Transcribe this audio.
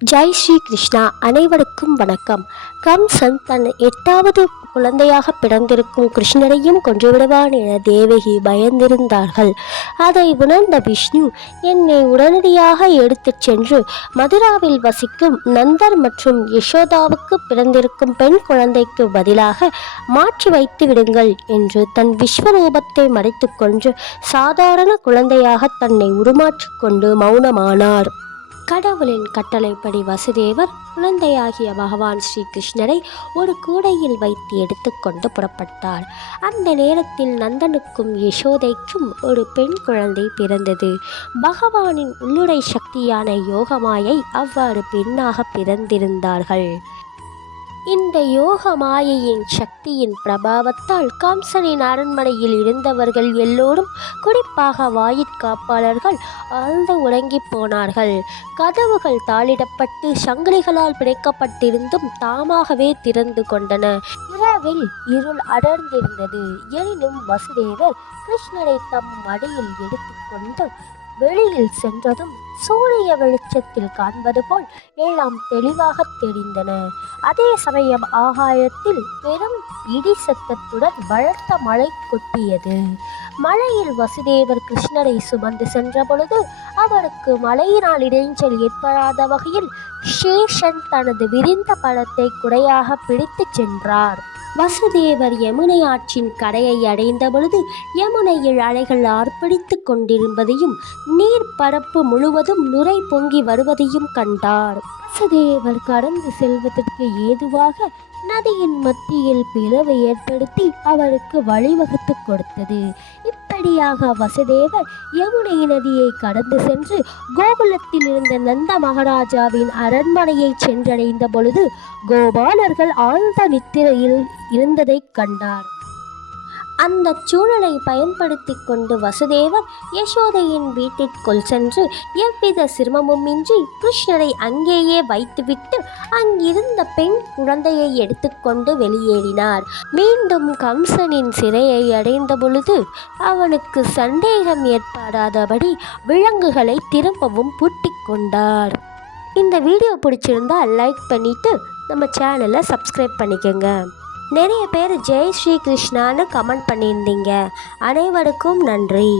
ஜெய் ஸ்ரீ கிருஷ்ணா. அனைவருக்கும் வணக்கம். கம்சன் தன் 8வது குழந்தையாக பிறந்திருக்கும் கிருஷ்ணரையும் கொன்றுவிடுவான் என தேவகி பயந்திருந்தார்கள். அதை உணர்ந்த விஷ்ணு, என்னை உடனடியாக எடுத்துச் சென்று மதுராவில் வசிக்கும் நந்தர் மற்றும் யசோதாவுக்கு பிறந்திருக்கும் பெண் குழந்தைக்கு பதிலாக மாற்றி வைத்து விடுங்கள் என்று தன் விஸ்வரூபத்தை மறைத்துக்கொண்டு சாதாரண குழந்தையாக தன்னை உருமாற்றிக்கொண்டு மௌனமானார். கடவுளின் கட்டளைப்படி வசுதேவர் குழந்தையாகிய பகவான் ஸ்ரீ கிருஷ்ணரை ஒரு கூடையில் வைத்து எடுத்துக்கொண்டு புறப்பட்டார். அந்த நேரத்தில் நந்தனுக்கும் யசோதைக்கும் ஒரு பெண் குழந்தை பிறந்தது. பகவானின் உள்ளுடை சக்தியான யோகமாயை அவ்வாறு பெண்ணாக பிறந்திருந்தார்கள். இந்த யோக மாயையின் சக்தியின் பிரபாவத்தால் கம்சனின் அரண்மனையில் இருந்தவர்கள் எல்லோரும், குறிப்பாக வாயிற்காப்பாளர்கள், ஆழ்ந்து உறங்கி போனார்கள். கதவுகள் தாளிடப்பட்டு சங்கிலிகளால் பிணைக்கப்பட்டிருந்தும் தாமாகவே திறந்து கொண்டன. இரவில் இருள் அடர்ந்திருந்தது. எனினும் வசுதேவர் கிருஷ்ணரை தம் மடியில் எடுத்துக்கொண்டு வெளியில் சென்றதும் சூரிய வெளிச்சத்தில் காண்பது போல் எல்லாம் தெளிவாக தெரிந்தன. அதே சமயம் ஆகாயத்தில் பெரும் இடி சத்தத்துடன் பலத்த மழை கொட்டியது. மழையில் வசுதேவர் கிருஷ்ணரை சுமந்து சென்ற பொழுது அவருக்கு மழையினால் இடைஞ்சல் ஏற்படாத வகையில் சேஷன் தனது விரிந்த பழத்தை குடையாக பிடித்து சென்றார். வசுதேவர் யமுனை ஆற்றின் கரையை அடைந்த பொழுது யமுனையில் அலைகள் ஆர்ப்பரித்து கொண்டிருப்பதையும் நீர்ப்பரப்பு முழுவதும் நுரை பொங்கி வருவதையும் கண்டார். வசுதேவர் கடந்து செல்வதற்கு ஏதுவாக நதியின் மத்தியில் பிளவை ஏற்படுத்தி அவருக்கு வழிவகுத்து கொடுத்தது. இப்படியாக வசுதேவர் யமுனை நதியை கடந்து சென்று கோகுலத்தில் இருந்த நந்த மகாராஜாவின் அரண்மனையை சென்றடைந்த பொழுது கோபாலர்கள் ஆழ்ந்த நித்திரையில் இருந்ததைக் கண்டார். அந்த சூழலை பயன்படுத்தி கொண்டு வசுதேவர் யசோதையின் வீட்டிற்குள் சென்று எவ்வித சிரமமுமின்றி கிருஷ்ணரை அங்கேயே வைத்துவிட்டு அங்கிருந்த பெண் குழந்தையை எடுத்துக்கொண்டு வெளியேறினார். மீண்டும் கம்சனின் சிறையை அடைந்த பொழுது அவனுக்கு சந்தேகம் ஏற்படாதபடி விலங்குகளை திரும்பவும் பூட்டிக் கொண்டார். இந்த வீடியோ பிடிச்சிருந்தா லைக் பண்ணிவிட்டு நம்ம சேனலை சப்ஸ்கிரைப் பண்ணிக்கோங்க. நிறைய பேர் ஜெய் ஸ்ரீ கிருஷ்ணான்னு கமெண்ட் பண்ணியிருந்தீங்க. அனைவருக்கும் நன்றி.